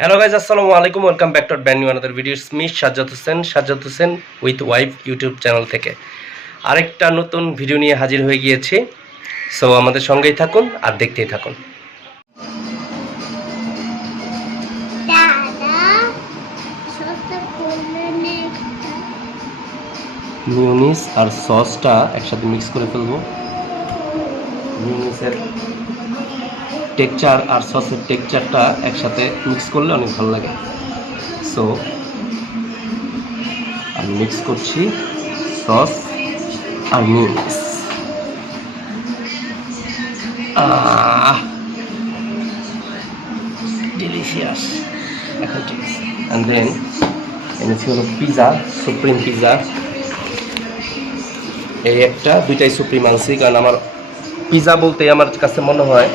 Hello guys আসসালামু আলাইকুম welcome back to brand new another video Smith Sajjad Hossain Sajjad Hossain with wife YouTube channel থেকে। আরেকটা নতুন video নিয়ে হাজির হয়ে গিয়েছি। সো আমাদের সঙ্গেই থাকুন আর দেখতেই থাকুন। মিউনিস আর সসটা একসাথে মিক্স করে ফেলব। মিউনিসের টেকচার আর সসের টেকচারটা একসাথে মিক্স করলে অনেক ভালো লাগে। সো আমি মিক্স করছি সস আর মিক্স ডিলিশিয়াস এখন ঠিক অ্যান্ড দেন এনেছি হলো পিজা, সুপ্রিম পিজা। এই একটা, দুইটাই সুপ্রিম আনছি, কারণ আমার পিজা বলতে আমার কাছে মনে হয়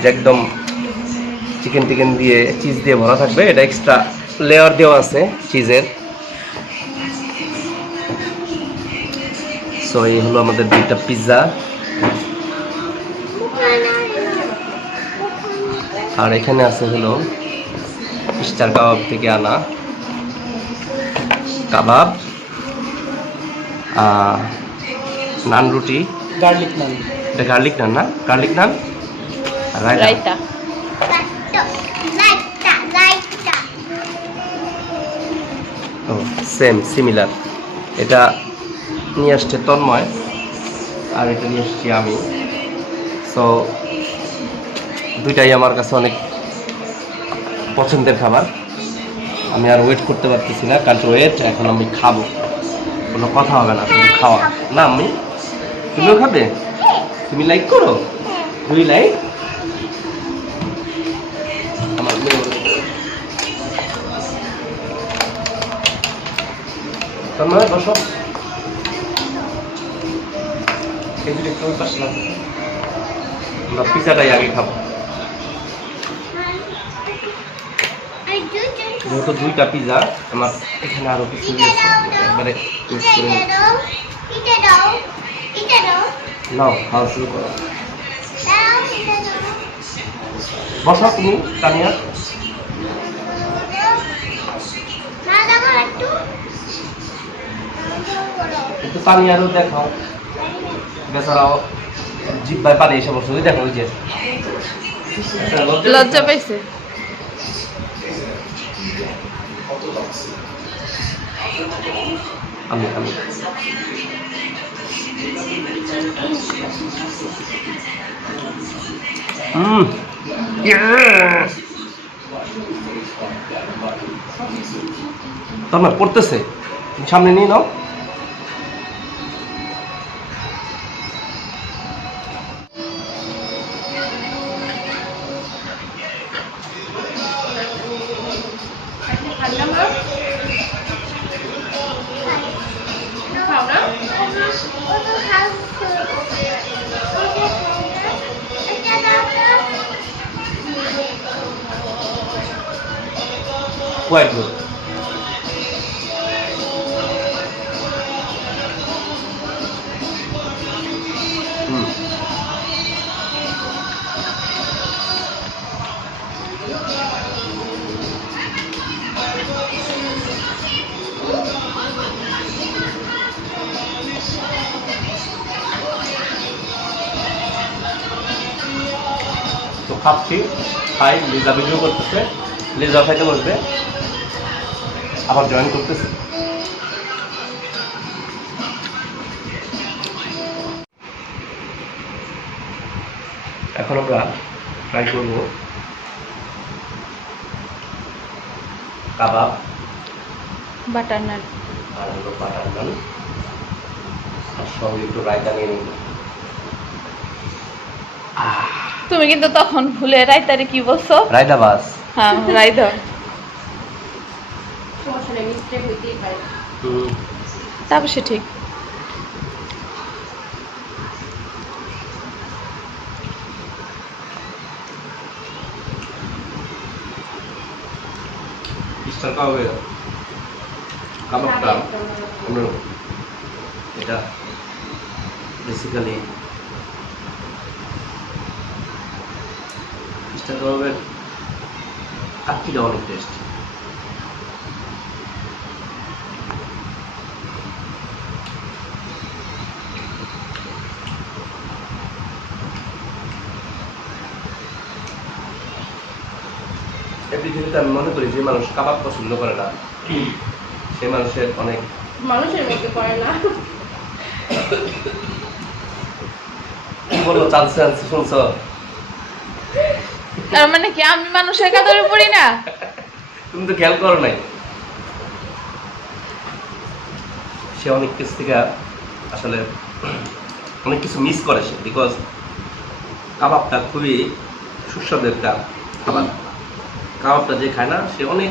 যে একদম চিকেন টিকেন দিয়ে চিজ দিয়ে ভরা থাকবে এটা এক্সট্রা লেয়ার দেওয়া আছে চিজের সো এই হলো আমাদের দুইটা পিৎজা আর এখানে আছে হলো স্টার কাবাব থেকে আনা কাবাব নান রুটি। গার্লিক নান। এটা গার্লিক নান না? গার্লিক নান? রায়তা। ও সেম সিমিলার এটা নিয়ে আসছে তন্ময় আর এটা নিয়ে আসছি আমি। সো দুইটাই আমার কাছে অনেক পছন্দের খাবার। আমি আর ওয়েট করতে পারতেছি না কারণ ওয়েট এখন আমি খাব। কোনো কথা হবে না শুধু খাওয়া। না আমি তুমিও খাবে? তুমি লাইক করো? দুই লাইক তন্ময় বসো। দুটো একটু ওই পাশে। আমরা পিজাটাই আগে খাব। যেহেতু দুইটা পিজা আমার এখানে আরও কিছু একবারে মিক্স করে নাও খাওয়া শুরু করো। বসো তুমি তানিয়া না দাও একটু একটু তানিয়ারও দেখাও। বেচারাও জিব্বায় পানি এসে বসে ওই দেখো ওই যে। লজ্জা লজ্জা পাইছে? আমি আমি। হুম তোমার পড়তেছে। সামনে নিয়ে নাও। গুড হুম তো খাচ্ছি খাই লিজা ভিডিও করতেছে লিজা খাইতে বসবে। আবার জয়েন করতেছে। এখন আমরা ট্রাই করব কাবাব। বাটার নান। আর হলো বাটার নান। আর সঙ্গে একটু রায়তা নিয়ে নিব। তুমি কিন্তু তখন ভুলে রায়তারে কি বলছো? রায়তা বাস। হ্যাঁ রায়দা হুম তারপর সে ঠিক। স্টার কাবাবের কাবাবটা আমরা এটা বেসিক্যালি স্টার কাবাবের কাচ্চিটা অনেক টেস্ট এই পৃথিবীতে আমি মনে করি যে মানুষ কাবাব পছন্দ করে না। সেই মানুষের অনেক মানুষের মধ্যে পড়ে না। কি বলল চালছে আনছে শুনছো? তার মানে কি আমি মানুষের কাতারে পড়ি না? তুমি তো খেয়াল করো নাই। সে অনেক কিছু থেকে আসলে অনেক কিছু মিস করে সে বিকজ কাবাবটা খুবই সুস্বাদু একটা খাবার। কাবাবটা যে খায় না সে অনেক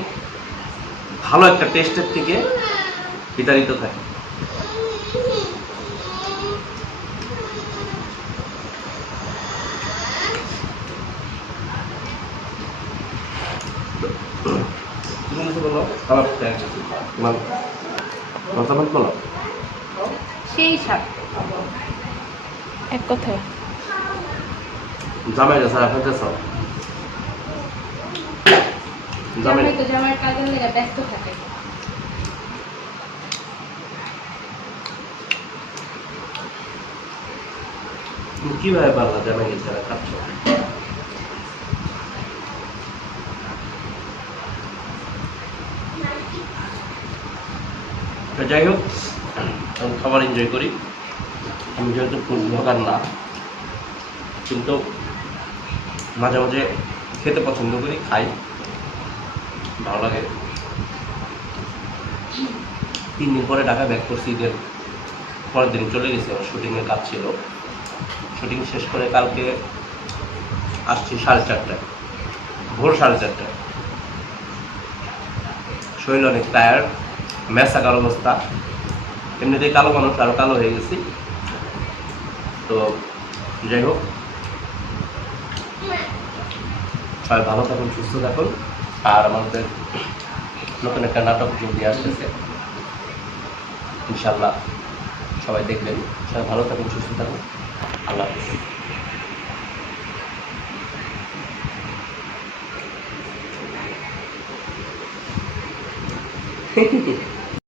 ভালো একটা টেস্টের থেকে বিতাড়িত থাকে। মতামত বলো সেই এক কথায়। জামাই গেছে এখন গেছ জামাই জামাই তো জামাইয়ের কাজের লেগে ব্যস্ত থাকে। কীভাবে পারলা জামাই খাচ্ছ? যাই হোক আমি খাবার এনজয় করি। আমি যেহেতু ফুল ব্লগার না কিন্তু মাঝে মাঝে খেতে পছন্দ করি খাই। ভালো লাগে। তিন দিন পরে ঢাকা ব্যাক করছি, ঈদের পরের দিন চলে গেছি আমার শুটিংয়ের কাজ ছিল। শুটিং শেষ করে কালকে আসছি সাড়ে চারটায়, ভোর সাড়ে চারটায়। শরীর অনেক টায়ার্ড মেসাকার অবস্থা। এমনিতেই কালো মানুষ আরও কালো হয়ে গেছি। তো যাই হোক, সবাই ভালো থাকুন, সুস্থ থাকুন। আর আমাদের নতুন একটা নাটক জলদি আসতেছে। ইনশাল্লাহ সবাই দেখবেন। সবাই ভালো থাকুন, সুস্থ থাকুন। আল্লাহ হাফিজ।